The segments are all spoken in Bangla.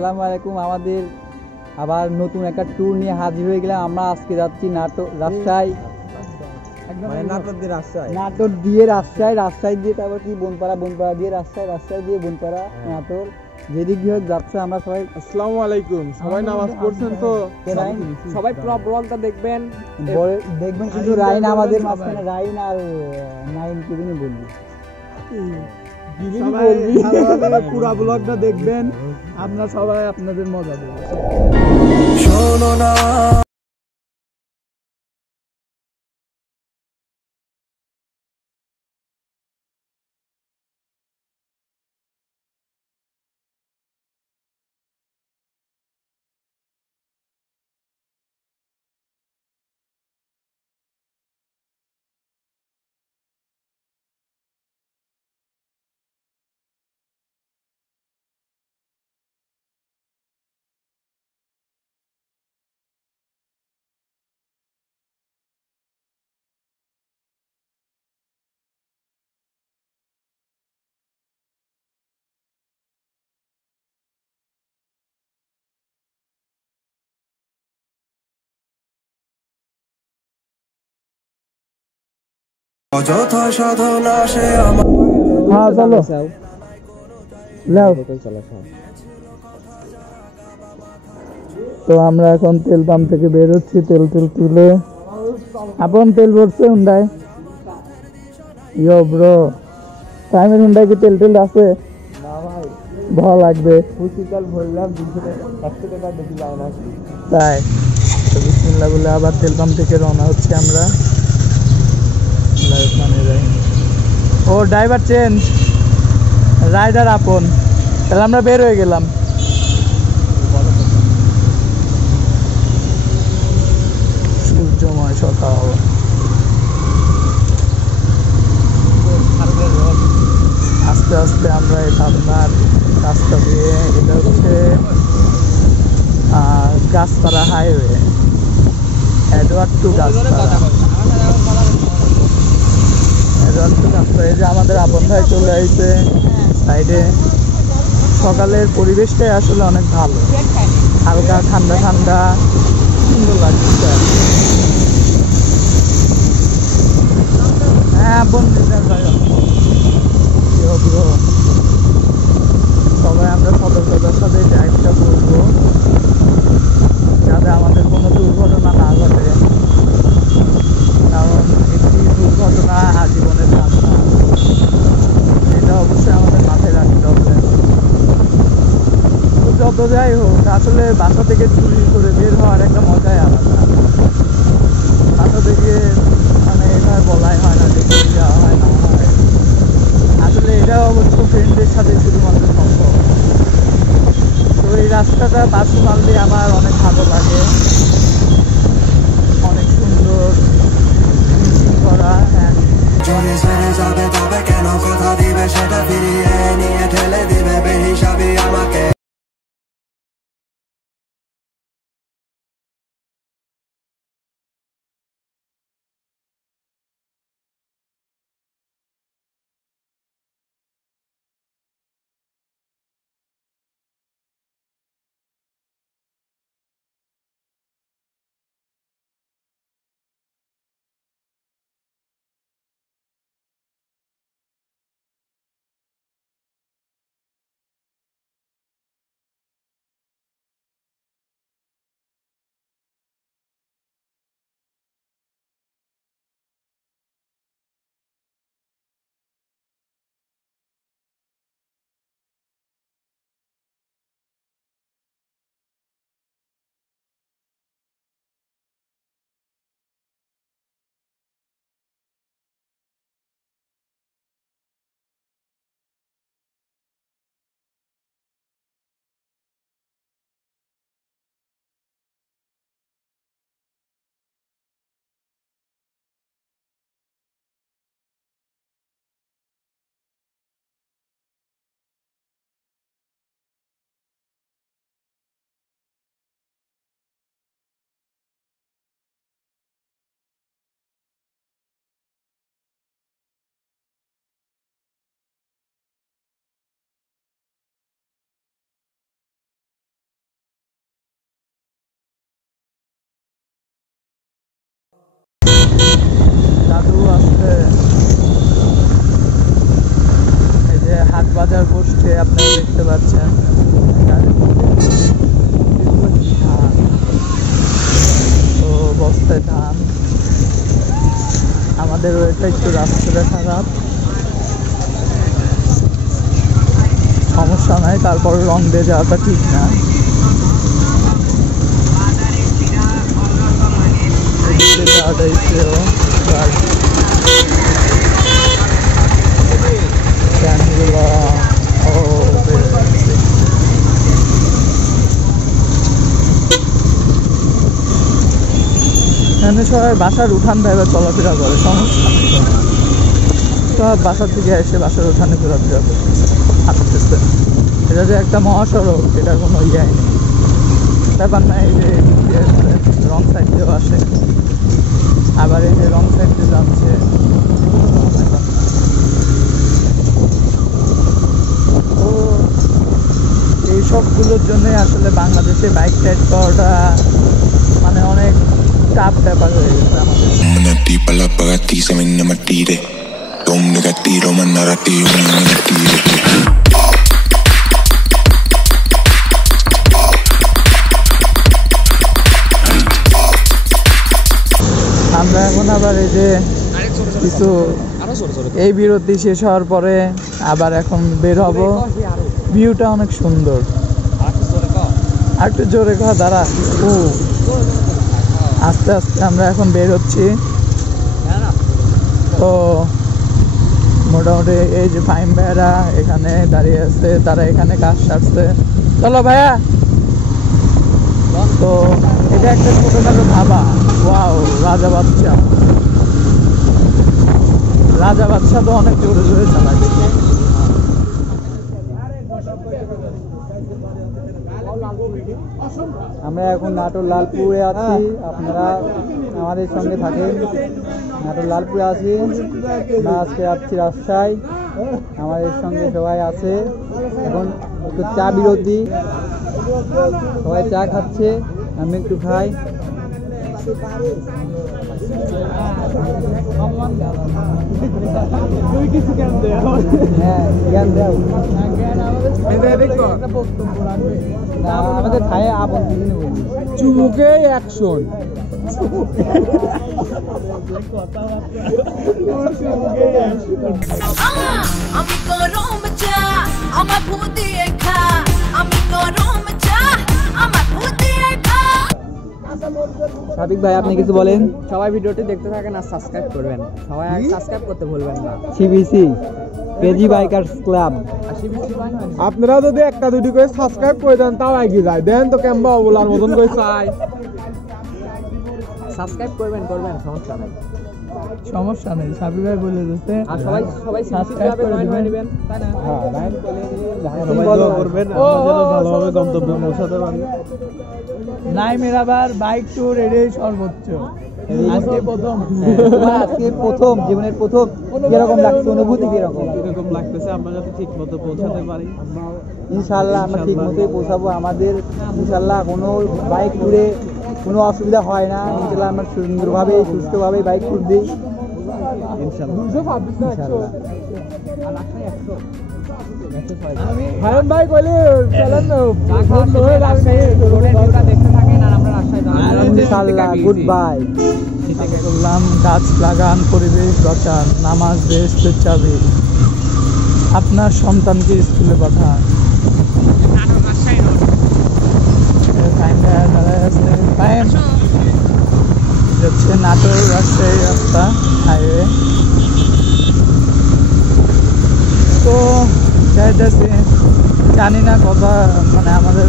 আসসালামু আলাইকুম। আমাদের আবার নতুন একটা ট্যুর নিয়ে হাজির হয়ে গেলাম। আমরা আজকে যাচ্ছি রাজশাহী, নাটোর দিয়ে রাজশাহী দিয়ে তারপর কি বনপাড়া দিয়ে রাজশাহী দিয়ে বনপাড়া, নাটোর, যেদিক দিয়ে যাচ্ছে। আমরা সবাই আসসালামু আলাইকুম, সবাই নামাজ পড়ছেন তো? সবাই পুরো ব্লগটা দেখবেন কিন্তু রাইন আমাদের মাঝখানে রাইন আর নাইন কেবিনে বলবি পুরা ব্লগটা দেখবেন, আপনারা সবাই আপনাদের মজা দেবেন। শোনো না অযথা সাধনা সে আমার। তো আমরা এখন তেল পাম্প থেকে বের হচ্ছি, তেল তুলে। আপন তেল ভরছে হুন্ডায়? ইয়ো ব্রো, টাইমের হুন্ডায় কি তেল আছে? না ভাই, ভালো লাগবে। তেল ভরলাম 200 টাকা, 100 টাকা বেশি যায় না। তাই তো বিসমিল্লাহ বলে আবার তেল পাম্প থেকে রওনা হচ্ছে আমরা। ও ড্রাইভার চেঞ্জ, রাইডার আপন। তাহলে আমরা বের হয়ে গেলাম। সূর্যময় সকাল, আস্তে আস্তে আমরা এই পাবনার রাস্তা দিয়ে, এটা হচ্ছে Gachhpara highway, Edward two Gachhpara. এই যে আমাদের আপন ভাই চলে আসছে সাইডে। সকালের পরিবেশটাই আসলে অনেক ভালো, হালকা ঠান্ডা ঠান্ডা, সুন্দর লাগছে। হ্যাঁ বন্ধু, সবাই আমরা সতর্কতার সাথে ড্রাইভটা করবো যাতে আমাদের কোনো দুর্ঘটনা না ঘটে, কারণ একটি দুর্ঘটনা আজীবনের যাত্রা, এটা অবশ্যই আমাদের মাথায় রাখতে হবে। তো যত যাই হোক, আসলে বাসা থেকে চুরি করে বের হওয়ার একটা মজাই আলাদা। বাসা থেকে মানে এভাবে বলাই হয় না যে চুরি যাওয়া হয় না হয়, আসলে এটা অবশ্য ফ্রেন্ডদের সাথে শুধুমাত্র সম্ভব। তো এই রাস্তাটা পার্সোনালি আমার অনেক ভালো লাগে, অনেক সুন্দর করা। যদি ছেড়ে যাবে তবে কেন কথা দিবে, সেটা ফিরিয়ে নিয়ে ঠেলে দিবে বেহিসাবি আমাকে। দেখতে পাচ্ছেন তো বস্তায় ধান। আমাদের ওইটা একটু রাস্তাটা খারাপ, সমস্যা নাই, তারপর রং দিয়ে যাওয়াটা ঠিক না। যাওয়াটাই শ্রেয়। ফ্যানগুলো এখানে সবাই বাসার উঠান ভেবে চলাফেরা করে, সমস্যা সব বাসার থেকে এসে বাসার উঠানে ঘোরাফেরা করতেছে। এটা যে একটা মহাসড়ক, এটার কোনো ইয়ে নেই, ব্যাপার না। এই যে রং সাইড দিয়েও আসে, আবার এই যে রং সাইড দিয়ে যাচ্ছে। তো এই সবগুলোর জন্যই আসলে বাংলাদেশে বাইক রাইড করাটা মানে অনেক টাফ ব্যাপার হয়ে গেছে আমাদের। আমরা এখন আবার এই যে কিছু এই বিরতি শেষ হওয়ার পরে আবার এখন বের হব। ভিউটা অনেক সুন্দর। আর একটু জোরে কথা দাঁড়া। ও আস্তে আস্তে আমরা এখন বের হচ্ছি। তো মোটামুটি এই যে ফাইম ভাইয়ারা এখানে দাঁড়িয়ে আছে, তারা এখানে কাজ সারছে। চলো ভাইয়া। তো এটা একটা ছোটখাটো ধাবা। ওয়াও, রাজা বাদশা। রাজা বাদশা তো অনেক জোরে জোরে চালায় দেখি। আমরা এখন নাটোর লালপুরে আছি, আপনারা আমাদের সঙ্গে থাকেন। নাটোর লালপুরে আছি, আমরা আজকে যাচ্ছি রাজশাহী, আমাদের সঙ্গে সবাই আছে। এখন একটু চা বিরতি, সবাই চা খাচ্ছে, আমি একটু খাই। হ্যাঁ, জ্ঞান দেও। আমাদের খায় আপন চুমুকে অ্যাকশন। আমি গরম চা আমার ভূতিয়ে খা, আমি গরম চা আমার ভূতিয়ে খা। সাদিক ভাই, আপনি কিছু বলেন। সবাই ভিডিওটি দেখতে থাকেন আর সাবস্ক্রাইব করবেন। সবাই সাবস্ক্রাইব করতে ভুলবেন না। CBC KG bikers club. আপনারা যদি একটা দুটি করে সাবস্ক্রাইব করে দেন তাও এগিয়ে যায়। দেন তো কেমবা বলার মতন করে চাই। সাবস্ক্রাইব করবেন, সমস্যা নাই, সমস্যা নেই। সাবি ভাই বলে দিতে আর সবাই সাবস্ক্রাইব করে দিবেন, তাই না? হ্যাঁ, লাইক সবাই দোয়া করবেন আমরা যেন ভালোভাবে গন্তব্যে পৌঁছাতে পারি। নাইমের আবার বাইক ট্যুর এটাই সর্বোচ্চ। আজকে প্রথম জীবনের প্রথম কিরকম লাগছে, অনুভূতি কিরকম লাগতেছে? আমরা যাতে ঠিক মতো পৌঁছাতে পারি ইনশাআল্লাহ। আমরা ঠিক মতোই পৌঁছাবো। আমাদের ইনশাআল্লাহ কোনো বাইক ট্যুরে কোনো অসুবিধা হয় না। ইনশাআল্লাহ আমরা সুন্দরভাবে সুস্থভাবে বাইক ট্যুর দিই ইনশাআল্লাহ। ভাইন ভাই কইলে চলেন ইনশাআল্লাহ। Good bye. বললাম গাছ লাগান, পরিবেশ বাঁচান, নামাজ বেহেশতের চাবি, আপনার সন্তানকে স্কুলে পাঠান। হচ্ছে নাটোর রাজশাহী রাস্তা হাইওয়ে। তো চাইতেছি, জানি না কথা মানে আমাদের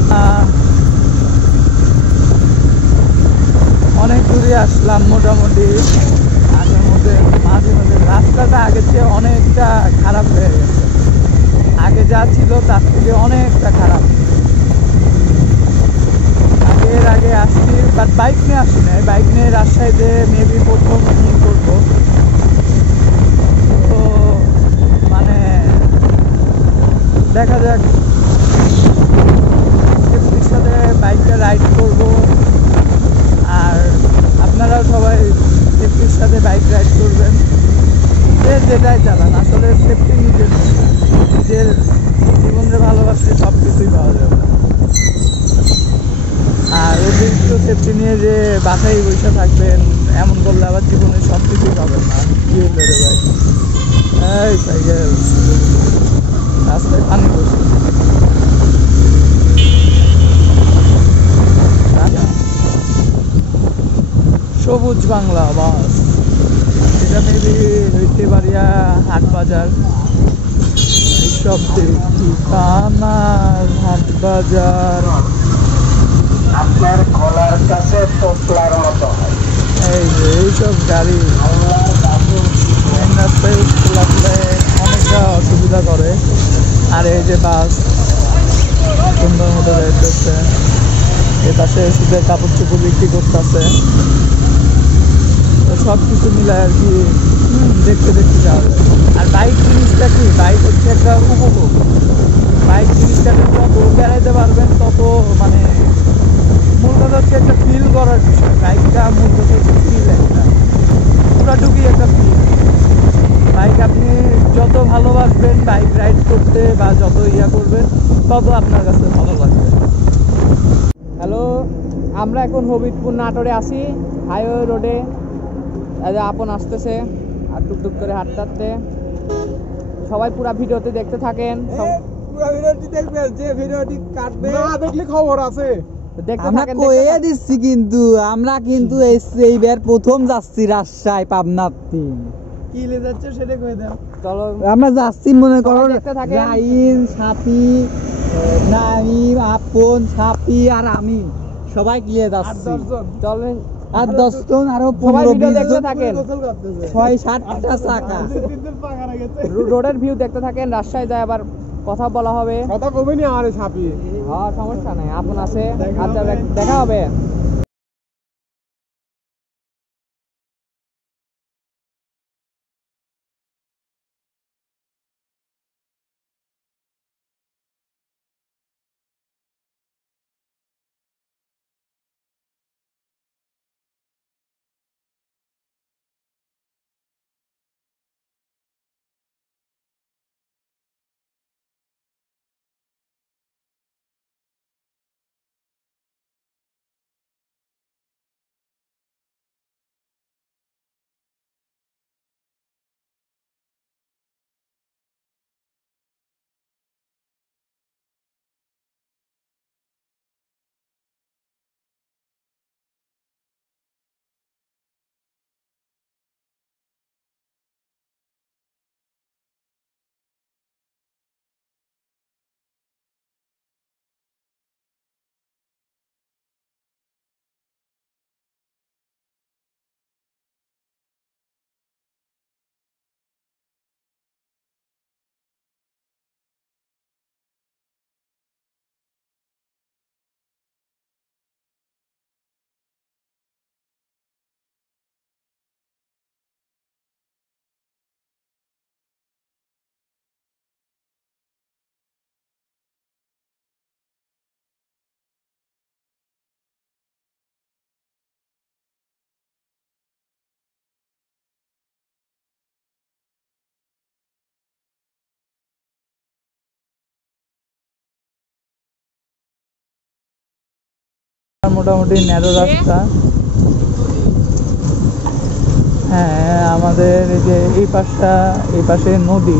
অনেক দূরে আসলাম মোটামুটি। মাঝে মাঝে রাস্তাটা আগের চেয়ে অনেকটা খারাপ হয়ে গেছে। আগে যা ছিল তার থেকে অনেকটা খারাপ। এর আগে আসছি, বাট বাইক নিয়ে আসি না। বাইক নিয়ে রাজশাহীতে মেবি প্রথম করবো। তো মানে দেখা যাক, সেফটির সাথে বাইকটা রাইড করবো। আর আপনারাও সবাই সেফটির সাথে বাইক রাইড করবেন। যেটাই চালান আসলে সেফটি নিজের জীবনকে ভালোবাসলে সব কিছুই পাওয়া যাবে। আর অতিরিক্ত সেফটি নিয়ে যে বাসায় বসে থাকবেন এমন করলে আবার জীবনে সব কিছুই পাবেন না। কি হলো রে ভাই? এই সাইকেল রাস্তায় পানি করছে। সবুজ বাংলা বাস, এটা মেবি হইতে পারিয়া হাট বাজার এইসব ঠিকানার হাট বাজার। আপনার গলার কাছে তোপলার মতো হয়। এই যে এইসব গাড়ি মেন রাস্তায় উঠতে লাগলে অনেকটা অসুবিধা করে। আর এই যে বাস সুন্দর মতো যাইতেছে, এ পাশে শুধু কাপড় চোপড় বিক্রি করতেছে। সব কিছু মিলে আর কি দেখতে দেখতে যাওয়া যায়। আর বাইক জিনিসটা কি, বাইক হচ্ছে একটা উপভোগ। বাইক জিনিসটাকে যত বেড়াইতে পারবেন তত মানে মূল কথা হচ্ছে একটা ফিল করার বিষয়। বাইকটা মূল কথা হচ্ছে ফিল, একটা পুরাটুকুই একটা ফিল। বাইক আপনি যত ভালোবাসবেন বাইক রাইড করতে বা যত ইয়া করবেন তত আপনার কাছে ভালো লাগবে। হ্যালো, আমরা এখন হবিবপুর নাটোরে আছি, হাইওয়ে রোডে। আপন আসতেছে আর টুকটুক করে হাঁটতে হাঁটতে। সবাই পুরা ভিডিওতে দেখতে থাকেন। পুরো ভিডিওটি দেখবেন, যে ভিডিওটি কাটবে না দেখলে খবর আছে। দেখতে আমরা থাকেন, কয়ে দেখতে থাকেন। দিচ্ছি কিন্তু আমরা কিন্তু এইবার প্রথম যাচ্ছি রাজশাহী পাবনার টিম। কি লে যাচ্ছে সেটা কয়ে দাও। চলো আমরা যাচ্ছি মনে করো সবাই দেখতে থাকেন। রাইন, সাপি, নাইম, আপন, সাপি আর আমি সবাই গিয়ে যাচ্ছি। চলেন আর 10 জন আরো সবাই 15 ভিডিও 20 দেখতে জন থাকেন। 6-7টা চাকা। রোডের ভিউ দেখতে থাকেন। রাজশাহী যায় আবার কথা বলা হবে। কথা কবে নি আরে সাপি। হ্যাঁ, সমস্যা নাই, আপন আছে। আচ্ছা, দেখা হবে। মোটামুটি ন্যারো রাস্তা। হ্যাঁ, আমাদের এই যে এই পাশে নদী,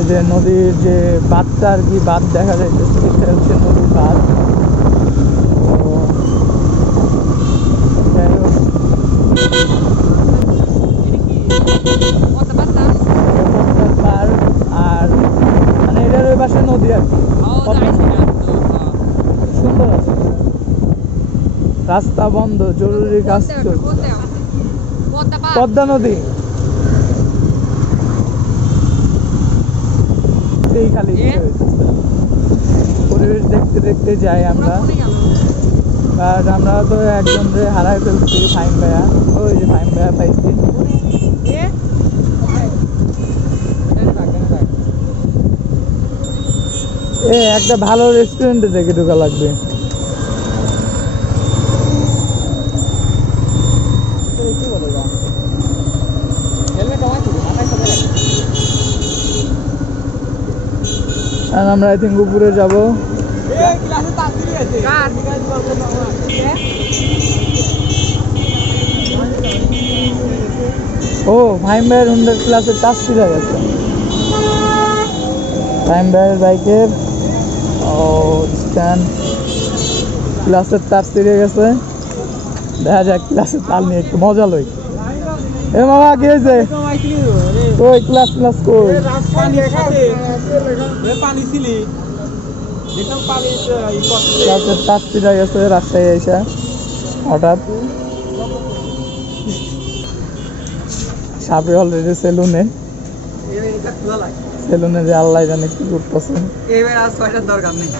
এই যে নদীর যে বাঁধটা আর কি, বাঁধ দেখা যাইতেছে, এটা হচ্ছে নদীর বাঁধ। তো যাই হোক, পার আর মানে এটার ওই পাশে নদী আর কি। সুন্দর আছে। রাস্তা বন্ধ, জরুরি কাজ চলছে। পদ্মা নদী এই খালি পরিবেশ দেখতে দেখতে যাই আমরা। আর আমরা তো একজন হারাই ফেলছি, ফাইম ভাইয়া। ওই যে ফাইম ভাইয়া পাইছি। একটা ভালো রেস্টুরেন্টে দেখে ঢোকা লাগবে। হেলমেট আর আমরা আই থিঙ্ক উপরে যাব। ও ফাইম ভাইয়ের হুন্ডার ক্লাসের টাচ ছিঁড়ে গেছে। ফাইম ভাইয়ের বাইকের স্ট্যান্ড ক্লাসের তার ছিঁড়ে গেছে। দেখা যাক ক্লাসের তার নিয়ে একটু মজা লই। এ মামা কি হয়েছে? ওই ক্লাস কই? ক্লাসের তার ছিঁড়ে গেছে রাজশাহী এসে হঠাৎ। সাপে অলরেডি সেলুনে যে আল্লাহ জানে কি করতেছে। এবার আজ ছয়টার দরকার নেই,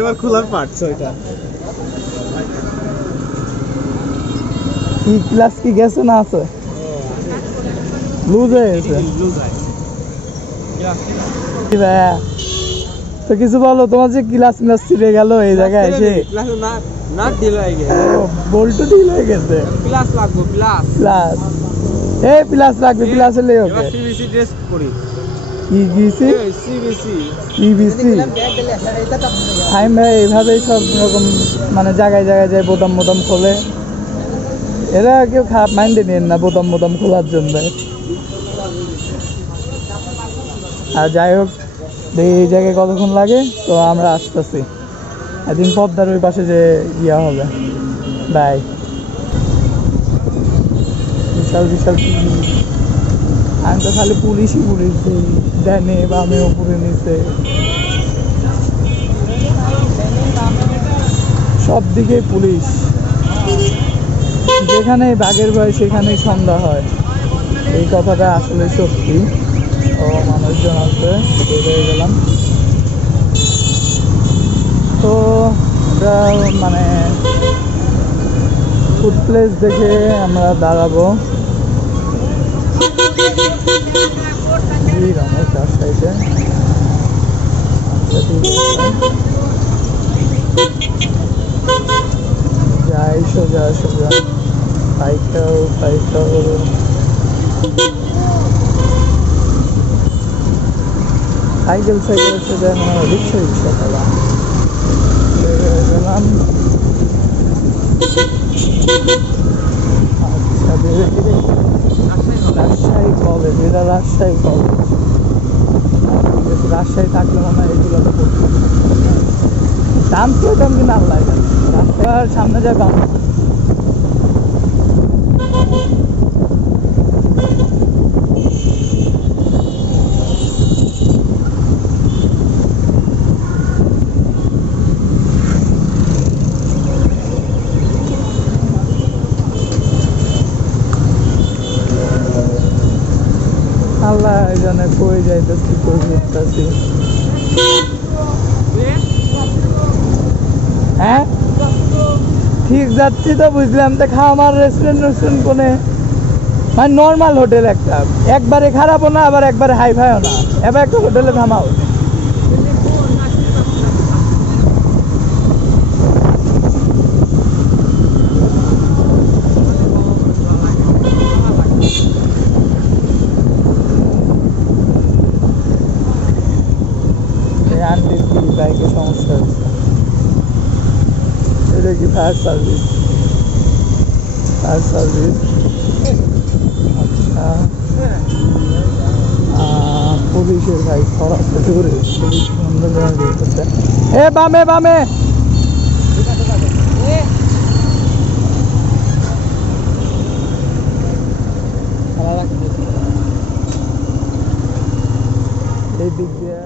এবার খোলার পারছ এটা কি ক্লাস কি গেছে না আছে? লুজ হয়ে গেছে। তো কিছু বলো, তোমার যে ক্লাস ছিঁড়ে গেল এই জায়গায় এসে। বল্টু ঢিল হয়ে গেছে। প্লাস লাগবে, প্লাস প্লাস এই প্লাস লাগবে, প্লাস হলে ওকে। সিবিসি টেস্ট করি। কি গিয়েছি? সিবিসি আমি ভাই এইভাবেই সব রকম মানে জায়গায় জায়গায় যায় বোতাম মোতাম খোলে। এরা কেউ খারাপ মাইন্ডে নেন না বোতাম মোতাম খোলার জন্য। আর যাই হোক এই জায়গায় কতক্ষণ লাগে, তো আমরা আসতেছি। একদিন পদ্মার ওই পাশে যে ইয়া হবে। বাই। বিশাল বিশাল আমি তো খালি পুলিশই পুলিশ দিই, ডানে বামে উপরে নিচে সব দিকে পুলিশ। যেখানেই বাঘের ভয় সেখানেই সন্ধ্যা হয়, এই কথাটা আসলে সত্যি। ও মানুষজন আছে, বের হয়ে গেলাম। তো এটা মানে ফুড প্লেস দেখে আমরা দাঁড়াবো। রমেশ চার সাইডে। আচ্ছা ঠিক আছে, যাই সোজা সোজা। সাইকেল সোজা রিক্সা খেলা গেলাম। আচ্ছা ধীরে ধীরে রাজশাহী কলেজ, এটা রাজশাহী কলেজ। রাজশাহী থাকলে মনে হয় এগুলো তো করতাম। দাম কি ওইটাম কিন্তু আল্লাহ জানে। রাজশাহীর সামনে যা দাম আল্লাহ জানে কই যাইতেছি, কই ঘুরতেছি। হ্যাঁ ঠিক যাচ্ছি তো বুঝলাম। তো খাওয়ার রেস্টুরেন্ট কোনে মানে নর্মাল হোটেল একটা, একবারে খারাপও না আবার একবারে হাই ফাইও না, এবার একটা হোটেলে থামাও। আন্টির কি বাইকে সমস্যা হচ্ছে? এটা কি ফায়ার সার্ভিস? আচ্ছা পুলিশের ভাই খরচে দূরে পুলিশ করতেছে। এ বামে বামে এই দিক দিয়ে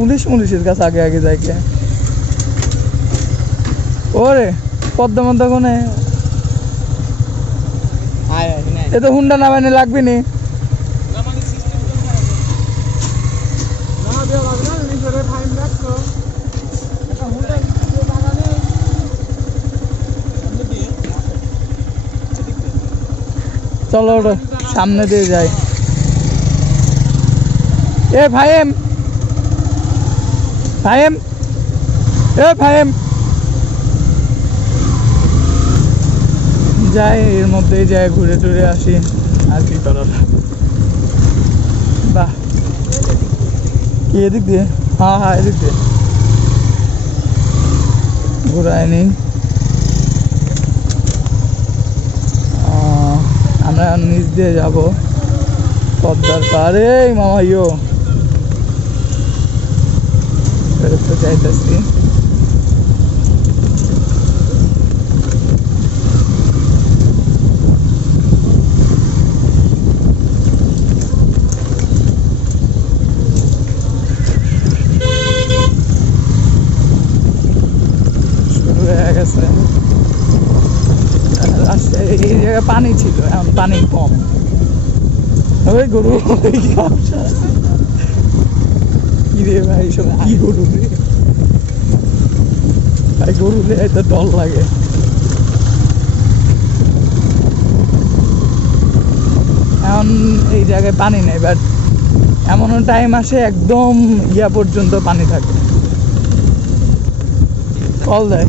পুলিশ মুলিশের কাছে আগে আগে যায় কে ওরে পদ্মা মদ্দা কোনে এ তো হুন্ডা নামাইনে লাগবে নি চলো ওটা সামনে দিয়ে যাই এ ভাইম ভাইম এ ভাইম যাই এর মধ্যেই যাই ঘুরে টুরে আসি আর কি করার বাহ কি এদিক দিয়ে হ্যাঁ হ্যাঁ এদিক দিয়ে ঘুরায় নি আমরা নিচ দিয়ে যাব পদ্মার পারে মামা ইয়ো বেরোতে চাইতেছি শুরু হয়ে গেছে এই জায়গায় পানি ছিল এখন পানি কম ওই গরু কি রে ভাই সব কি গরু রে ভাই গরু রে তো ডর লাগে এখন এই জায়গায় পানি নেই বাট এমনও টাইম আসে একদম ইয়া পর্যন্ত পানি থাকে কল দেয়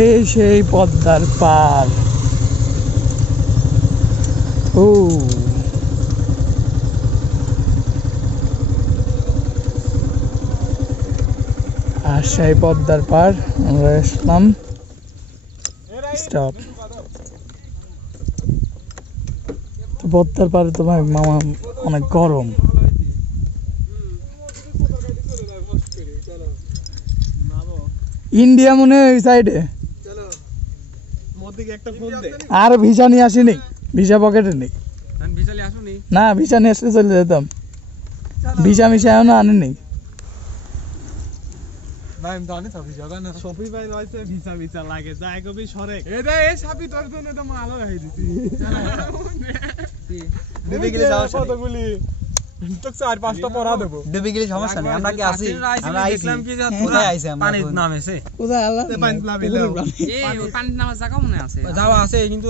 এই সেই পদ্মার পার ও আর সেই পদ্মার পার আমরা আসলাম স্টপ তো পদ্মার পারে তো ভাই মামা অনেক গরম ইন্ডিয়া মনে হয় ওই সাইডে আর ভিসা নিয়ে আসিনি ভিসা পকেটে নেই না ভিসা নিয়ে আসলে চলে যেতাম ভিসা মিশা এখনো আনেনি সমস্যা নেই আমরা কি আছি আমরা আইছিলাম কি পানির নামেছে কোথায় আল্লাহ পানির নামে জায়গা মনে আছে যাওয়া আছে কিন্তু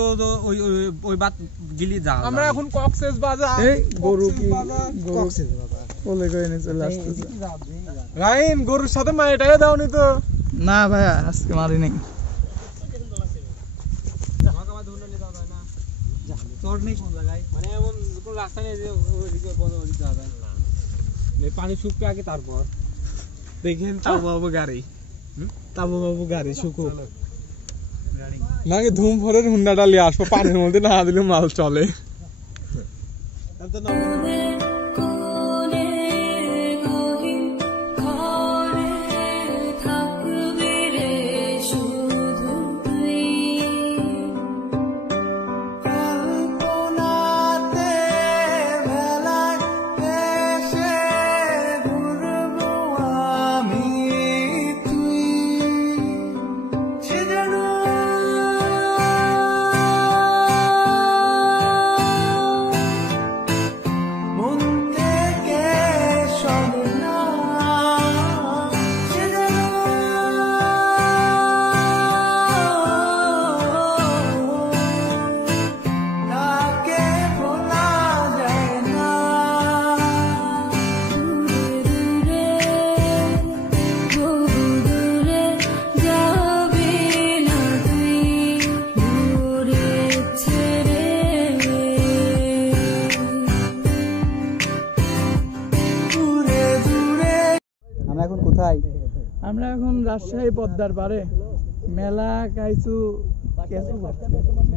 ওই ওই বাত গিলি যাও আমরা এখন কক্সেস বাজার এই গরু কি কক্সেস বাজার বলে কই নে চলে আসছে রাইন গরুর সাথে মাইটাই দাওনি তো না ভাই আজকে মারি নাই তোর নেই কোন জায়গায় মানে এমন কোন রাস্তা নেই যে ওইদিকে বন্ধ ওই জায়গা নেই পানি শুকবে আগে তারপর দেখেন তাবু বাবু গাড়ি শুকুক নাকি ধুম ভরে হুন্ডাটা নিয়ে আসবো পানির মধ্যে না দিলে মাল চলে আমরা এখন রাজশাহী পদ্মার পারে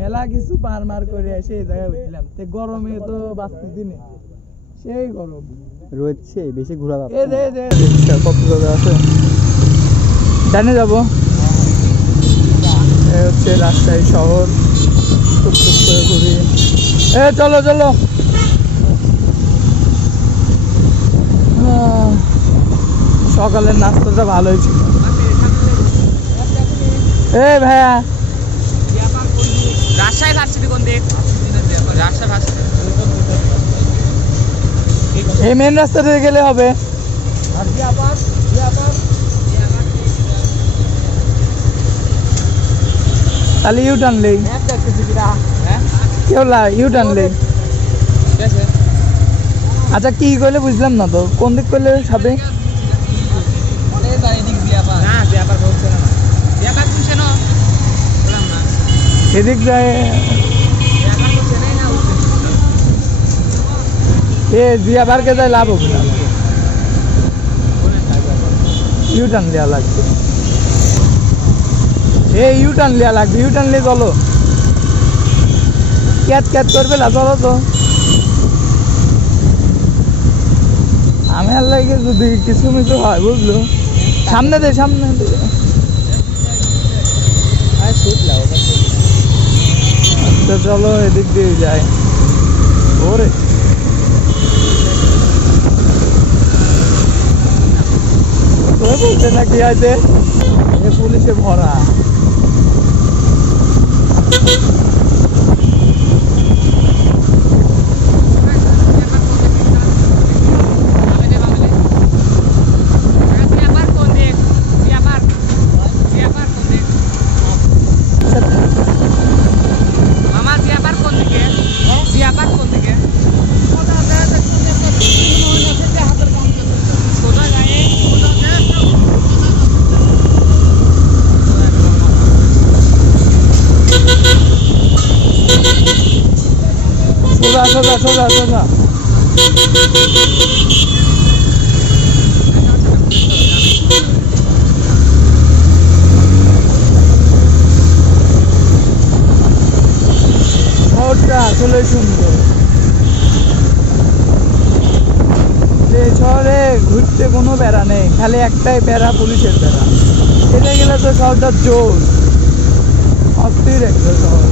মেলা কিছু পার মার করে এসে এই জায়গায় উঠলাম। গরমে তো বাঁচতেছি না, সেই গরম রয়েছে বেশি ঘোরা যাবে। এই যে কক্সবাজার আছে, জানে যাবো। এই হচ্ছে রাজশাহী শহর, টুকটুক করে ঘুরি। চলো চলো। সকালের নাস্তাটা ভালোই ছিল। ভাইয়া রাজশাহী ভার্সিটি কোন দিক? রাজশাহী ভার্সিটি এই মেন রাস্তা দিয়ে গেলে হবে। তাহলে ইউ টার্ন নেই, কেউ ইউ টার্ন নেই। আচ্ছা কি করলে বুঝলাম না তো, কোন দিক করলে হবে? এদিক যায় জিয়া পার্কে যায়, লাভ হবে না, ইউ টার্ন দেওয়া লাগবে। ইউ টার্ন দেওয়া লাগবে, ইউ টার্ন নিয়ে চলো। ক্যাচ করবে না, চলো তো। আমি আর লাগে যদি কিছু মিছু হয় বুঝলো, সামনে দে আচ্ছা চলো এদিক দিয়ে যাই। ওরে বলছে না কি আছে, পুলিশে ভরা। সোজা ওটা আসলে সুন্দর। এই শহরে ঘুরতে কোনো বেড়া নেই, খালি একটাই বেড়া, পুলিশের বেড়া। এটা গেলে তো শহরটা জোর, অস্থির একটা শহর।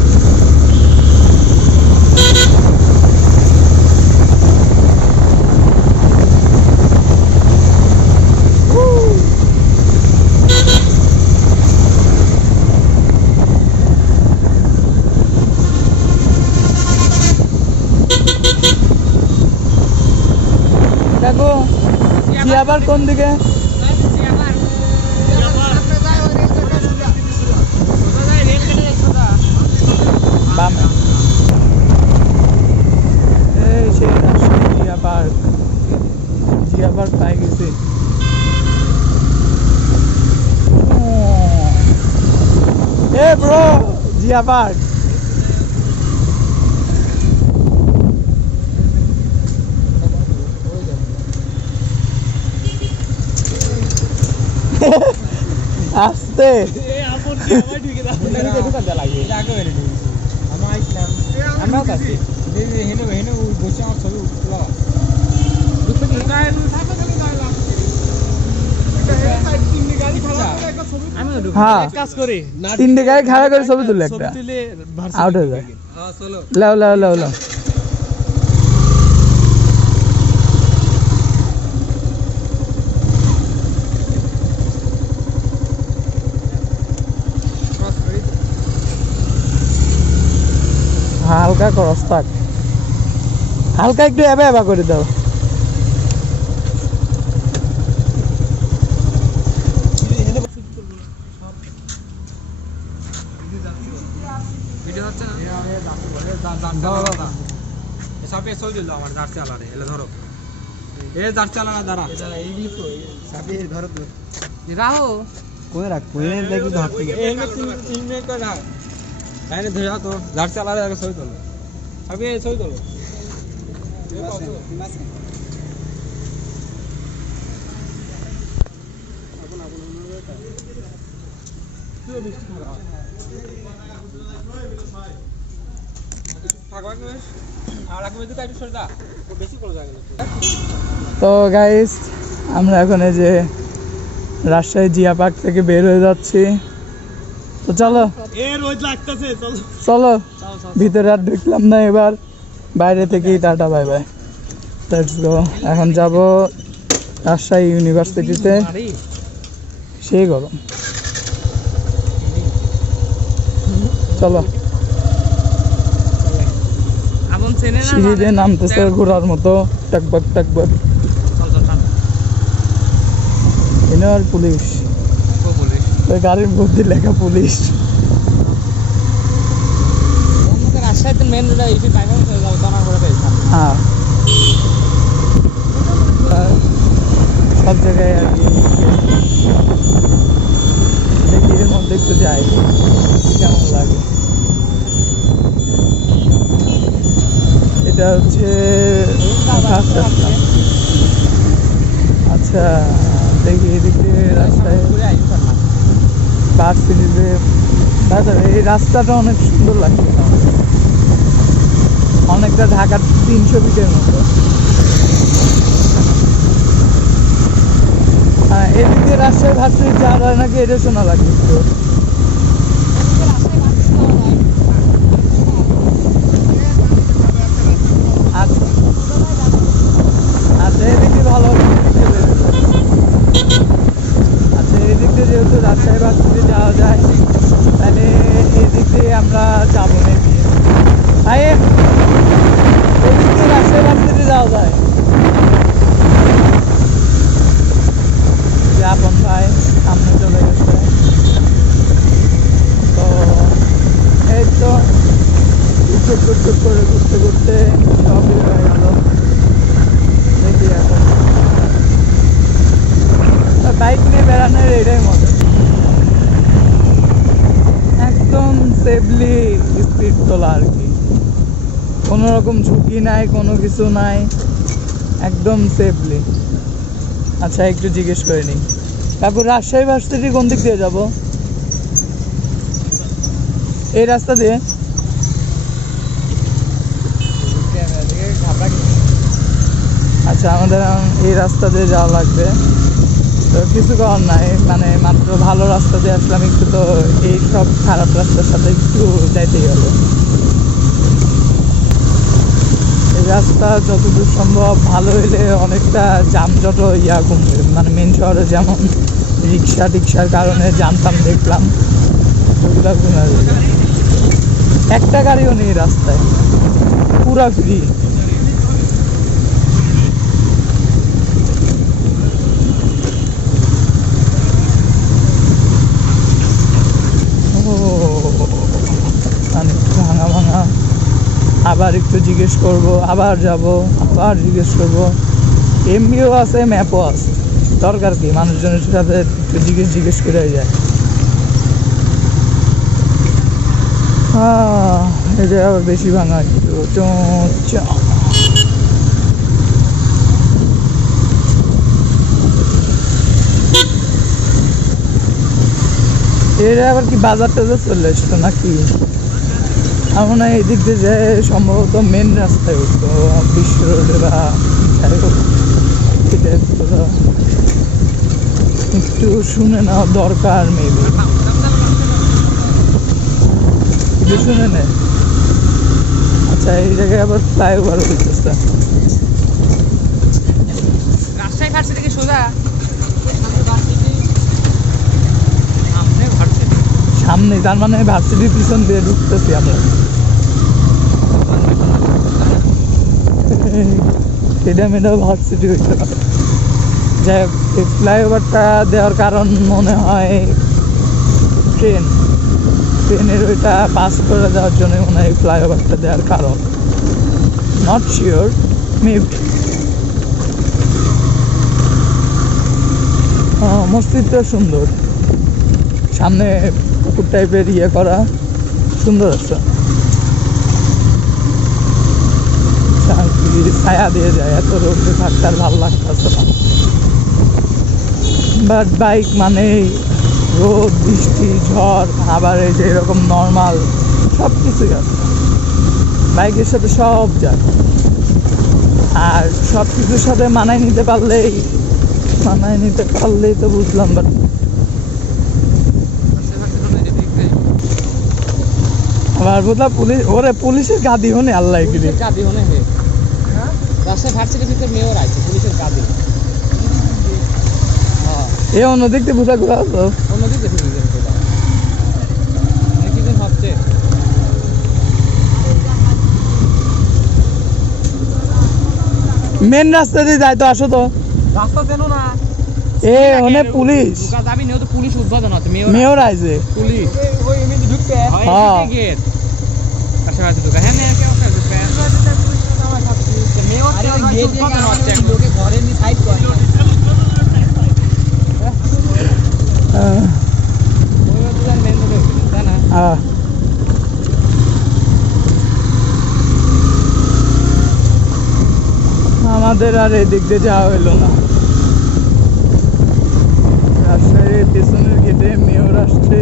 দেখো জিয়াবার কোন দিকে? জিয়া পার্ক পাই গেছে। Bro Zia park. আসতে হ্যাঁ, তিনটে গাড়ি খাড়া করে ছবি তুলে একটা আউট হয়ে যায়। লাও লাও লাও লাও। হালকা ক্রস থাক, হালকা একটু এবা করে দাও। তো গাইস আমরা এখন এই যে রাজশাহী জিয়া পার্ক থেকে বের হয়ে যাচ্ছি। তো চলো চলো ভিতরে আর ঢুকলাম না, এবার বাইরে থেকেই tata bye bye. Let's go. এখন যাব রাজশাহী ইউনিভার্সিটিতে, সেই গরম। চলো সিঁড়ি দিয়ে নামতেছে ঘোরার মতো, টাকবাক টাকবাক। আর পুলিশ, ওই গাড়ির মধ্যে লেখা পুলিশ। হ্যাঁ সব জায়গায় আর কি। দেখি এর মধ্যে একটু যাই কেমন লাগে। এটা হচ্ছে আচ্ছা দেখি এদিকে রাস্তায় ভার্সিটিতে এই রাস্তাটা অনেক সুন্দর লাগছে, অনেকটা ঢাকার 300 ফিটের মতো। হ্যাঁ এদিকে রাজশাহী ভার্সিটি যাওয়া হয় নাকি, এটা শোনা লাগছে। আচ্ছা আচ্ছা এদিকে ভালো। আচ্ছা এদিক দিয়ে যেহেতু রাজশাহী ভার্সিটি যাওয়া যায়, তাহলে এদিক দিয়ে আমরা যাবো নাকি? ভাই এদিক দিয়ে রাজশাহী ভার্সিটি যাওয়া যায়। আপন ভাই সামনে চলে গেছে। তো এই তো টুক করে ঘুরতে ঘুরতে সবই হয়ে গেল। দেখি এখন বাইক নিয়ে বেড়ানোর এটাই মজা, একদম সেফলি স্পিড তোলা আর কি। কোনো রকম ঝুঁকি নাই, কোনো কিছু নাই, একদম সেফলি। আচ্ছা একটু জিজ্ঞেস করে নিই, কাকু রাজশাহী ভার্সিটি কোন দিক দিয়ে যাব? এই রাস্তা দিয়ে? আচ্ছা আমাদের এই রাস্তা দিয়ে যাওয়া লাগবে। তো কিছু করার নাই, মানে মাত্র ভালো রাস্তা দিয়ে আসলাম, একটু তো এই সব খারাপ রাস্তার সাথে একটু যাইতেই হবে। এই রাস্তা যতদূর সম্ভব ভালো হইলে অনেকটা যানজট কমবে, মানে মেন শহরে যেমন রিক্সা টিক্সার কারণে জানতাম দেখলাম, ওগুলো কমে যাবে। একটা গাড়িও নেই রাস্তায়, পুরা ফ্রি। ভাঙা ভাঙা, আবার একটু জিজ্ঞেস করব, আবার যাব, আবার জিজ্ঞেস করব। এমবিও আছে, ম্যাপও আছে, দরকার কি মানুষজনের সাথে একটু জিজ্ঞেস করে যায়। হ্যাঁ এই জায়গায় আবার বেশি ভাঙা একটু এরা আবার কি বাজার টাজার চলে আসতো নাকি? আমার মনে হয় এদিক দিয়ে যায় সম্ভবত মেন রাস্তায় উঠতো, বিশ্ব রোডে বা যাই হোক। একটু শুনে নেওয়া দরকার, মেবি একটু শুনে নে। আচ্ছা এই জায়গায় আবার ফ্লাইওভার হইতেছে। রাজশাহী ভার্সিটি কি সোজা? সামনে, তার মানে ভার্সিটির পিছন দিয়ে ঢুকতেছি আমরা। এটা মেয়েটাও ভার্সিটি হইতে হবে। যাই হোক এই ফ্লাইওভারটা দেওয়ার কারণ মনে হয় ট্রেনের ওইটা পাস করে দেওয়ার জন্য মনে হয় ফ্লাইওভারটা দেওয়ার কারণ, নট শিওর, মেবি। মসজিদটা সুন্দর, সামনে পুকুর টাইপের করা, সুন্দর আছে। ছায়া দিয়ে যায়, এত রোদে থাকতে আর ভালো লাগতেছে না। বাট বাইক মানে রোদ বৃষ্টি ঝড় আবার এই যে এরকম নর্মাল সব কিছুই আছে, বাইকের সাথে সব যায়। আর সব কিছুর সাথে মানায় নিতে পারলেই তো বুঝলাম। বাট আমার বোধা পুলিশ ওরে পুলিশের গাদি হনে আল্লাহ কিরে গাদি হনে হে রাস্তায় ভার্সিটির ভিতরে মেয়র আছে পুলিশের গাদি। এ অন্য দেখতে বোঝা ঘুরা তো অন্যদিকে ভাবছে মেন রাস্তা দিয়ে যায় তো, আসো তো রাস্তা দেন না এ ওনে পুলিশ ঢুকা যাবি না, তো পুলিশ উদ্বোধন আছে মেয়র আইছে পুলিশ ওই এমনি ঢুকতে হ্যাঁ গেট আশেপাশে ঢুকা হ্যাঁ না কেউ ঢুকবে মেয়র আরে গেট উদ্বোধন হচ্ছে লোকে ঘরে নি সাইড করে ওই তো মেন রোডে তাই না। আমাদের আর এদিক দিয়ে যাওয়া হইলো না। রাজশাহীর পেছনের গেটে মেয়র আসছে,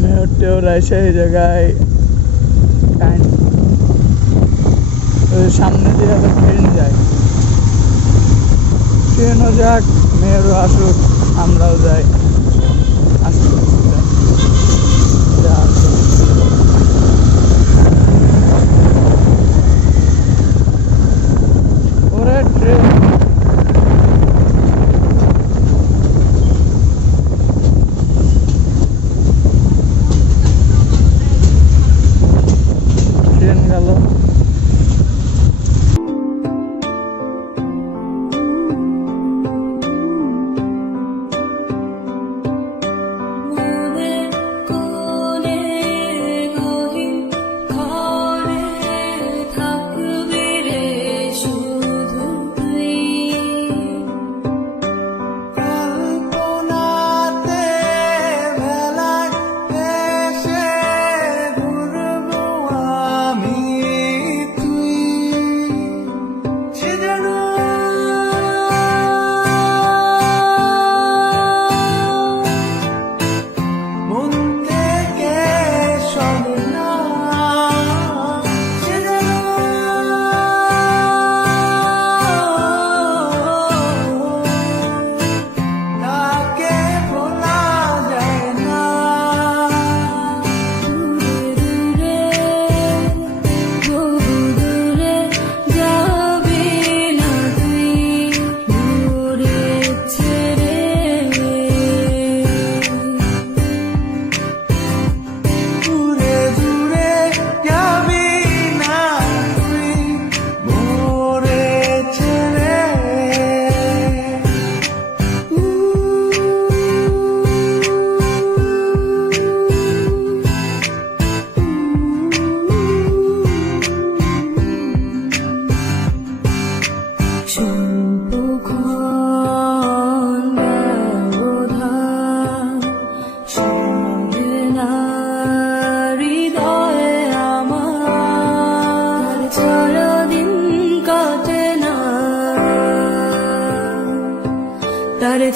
মেয়র টেয়র এসে এই জায়গায় সামনে দিয়ে আবার ট্রেন যায়, ট্রেনও যাক মেয়রও আসুক আমরাও যাই আস্তে আস্তে যা আছে। ওরে ট্রেন গেল।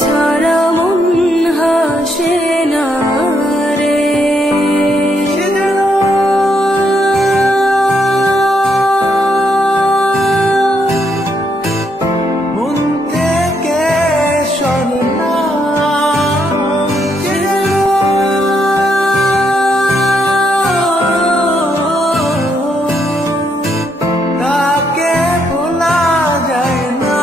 ছাড়া মন হাসে না রে, মন থেকে শোনে না, তাকে ভোলা যায় না।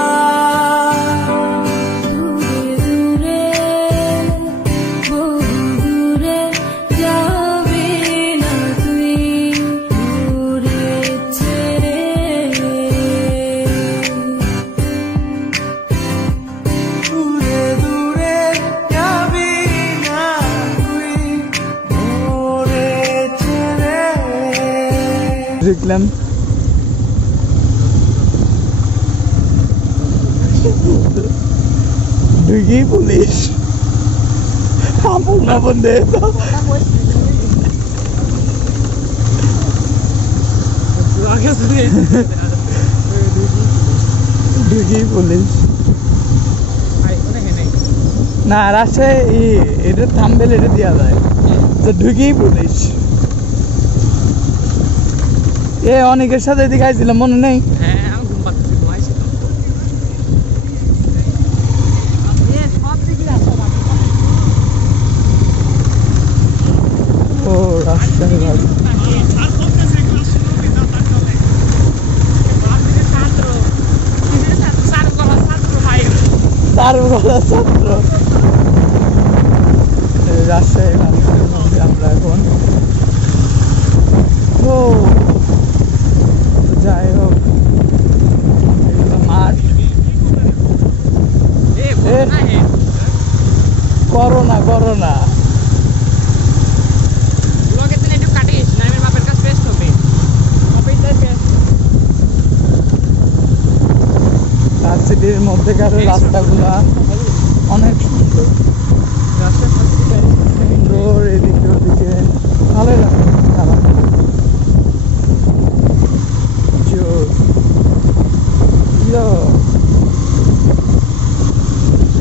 দেখলাম দুই পুলিশ আপন আপন দে তো দুই পুলিশ না রাজশাহী এটা থাম্বেল এটা দেওয়া যায় তো ঢুকেই পুলিশ এ অনেকের সাথে দেখাইছিলাম মনে নেই হ্যাঁ আমি ঘুম পাচ্ছি ঘুমাইছি ও রাজশাহী ভালো ছাত্র রাজশাহী মানুষের মধ্যে আমরা এখন ও যাই হোক এগুলো মাঠ করোনা করোনা সিটির মধ্যেকার রাস্তাগুলা অনেক সুন্দর সুন্দর এদিকে ওদিকে ভালোই লাগে খারাপ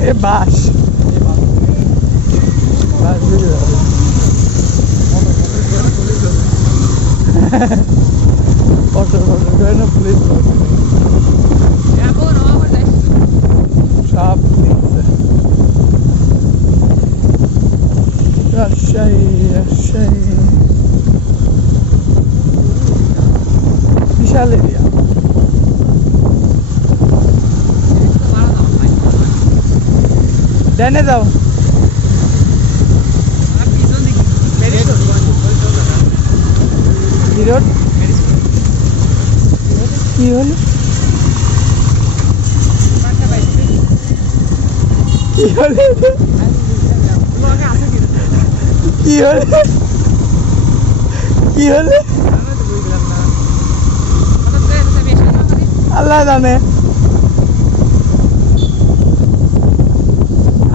এ বাস ফটো ফটো করে না পুলিশ সব রাজশাহী রাজশাহী বিশাল এরিয়া ডানে যাও কি রোড কি হলো কি হলো কি হলো কি হলো আল্লাহ জানে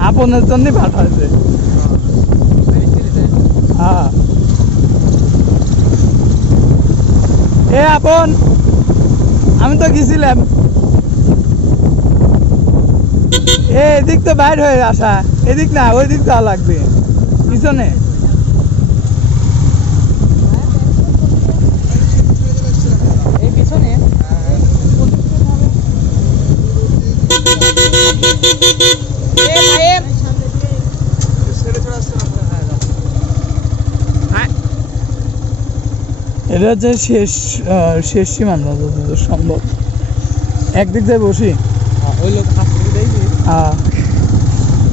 আপনার জন্যই পাঠাচ্ছে হ্যাঁ এ আপন আমি তো গেছিলাম এদিক তো বাইর হয়ে আসা এদিক না ওই দিক যাওয়া লাগবে পিছনে এটা হচ্ছে শেষ সীমান্ত যতদূর সম্ভব একদিক দিয়ে বসি ওই লোক হাসপাতালে দেখি হ্যাঁ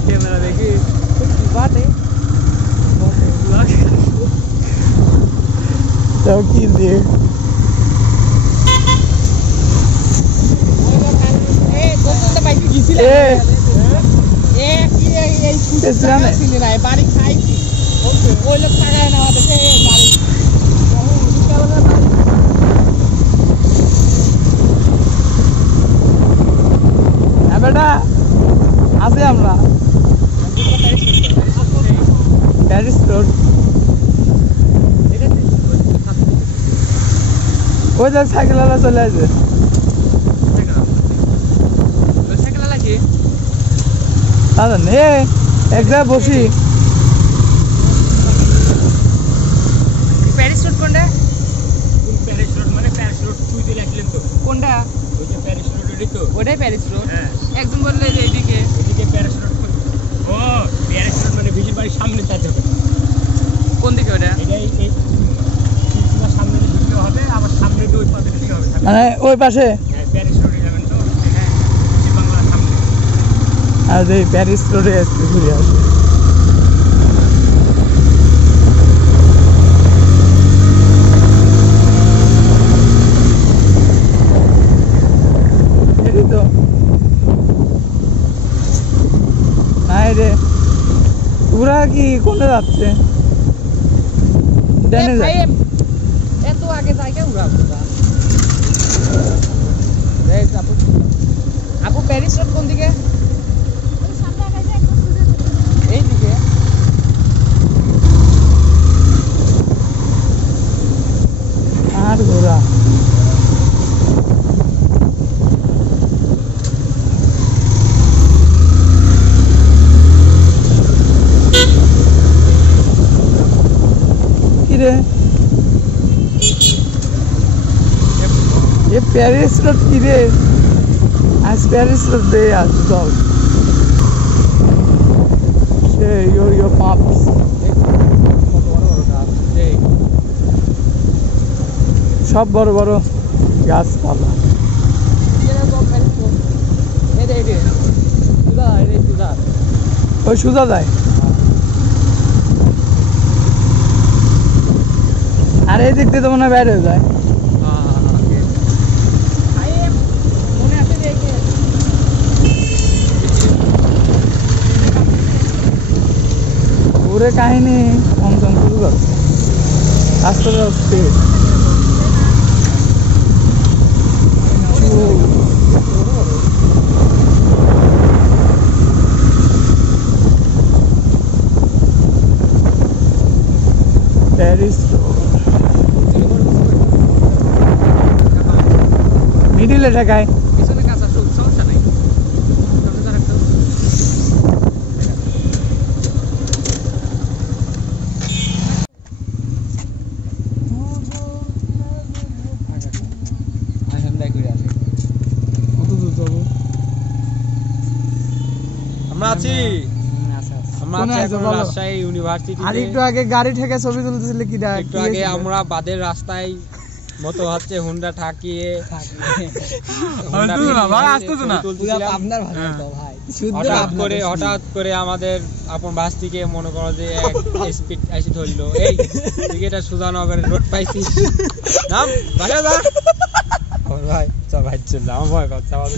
ক্যামেরা দেখি বাটে তাও কি দিয়ে বাড়ি খাইছি ওই লোক টাকায় নেওয়া দেখে বাড়ি বেটা আছি আমরা প্যারিস রোড ওই যে সাইকেলওয়ালা চলে আসে দাদা নে এক জায়গায় বসি প্যারিস রোড কোনটা প্যারিস রোড মানে প্যারিস রোড তুই দিলে আসলেন তো কোনটা ওই যে প্যারিস রোড তো ওটাই প্যারিস রোড হ্যাঁ একজন বললে যে এদিকে এদিকে প্যারিস রোড ও প্যারিস রোড মানে বিজের বাড়ির সামনে চাইতে হবে কোন দিকে ওটা এটাই এই তোমার সামনে ঢুকতে হবে আবার সামনে দিয়ে ওই পথে ঢুকতে হবে মানে ওই পাশে হ্যাঁ প্যারিস রোড যাবেন তো হ্যাঁ বাংলার সামনে আর এই প্যারিস রোডে একটু ঘুরে আসে তো নাই রে ওরা কি কোনে যাচ্ছে ডানে যায় এত আগে জায়গা উড়াবো আপু প্যারিস রোড কোন দিকে এই দিকে আর ঘোরা রে ये पेरिस रोड की रे आज पेरिस रोड दे आज चल यो पाम्प्स सब बड़ बड़ গাছপালা ওই সুজা যায় আর এই দিক দিয়ে তো মনে হয় বাইরে যায় ওরে কাহিনী পঞ্চম শুরু করছে আস্তে আস্তে প্যারিস মিডিলে ঢাকায় আমরা আছি রাজশাহী ইউনিভার্সিটি আর একটু আগে গাড়ি থেকে ছবি তুলতেছিল কি একটু আগে আমরা বাদের রাস্তায় মতো হচ্ছে হুন্ডা ঠাকিয়ে হঠাৎ করে আমাদের আপন বাস থেকে মনে করো যে স্পিড এসে ধরলো এই এটা সুজানগরের রোড পাইছি নাম ভাই চল ভাই চল আমার ভয় করছে আমাদের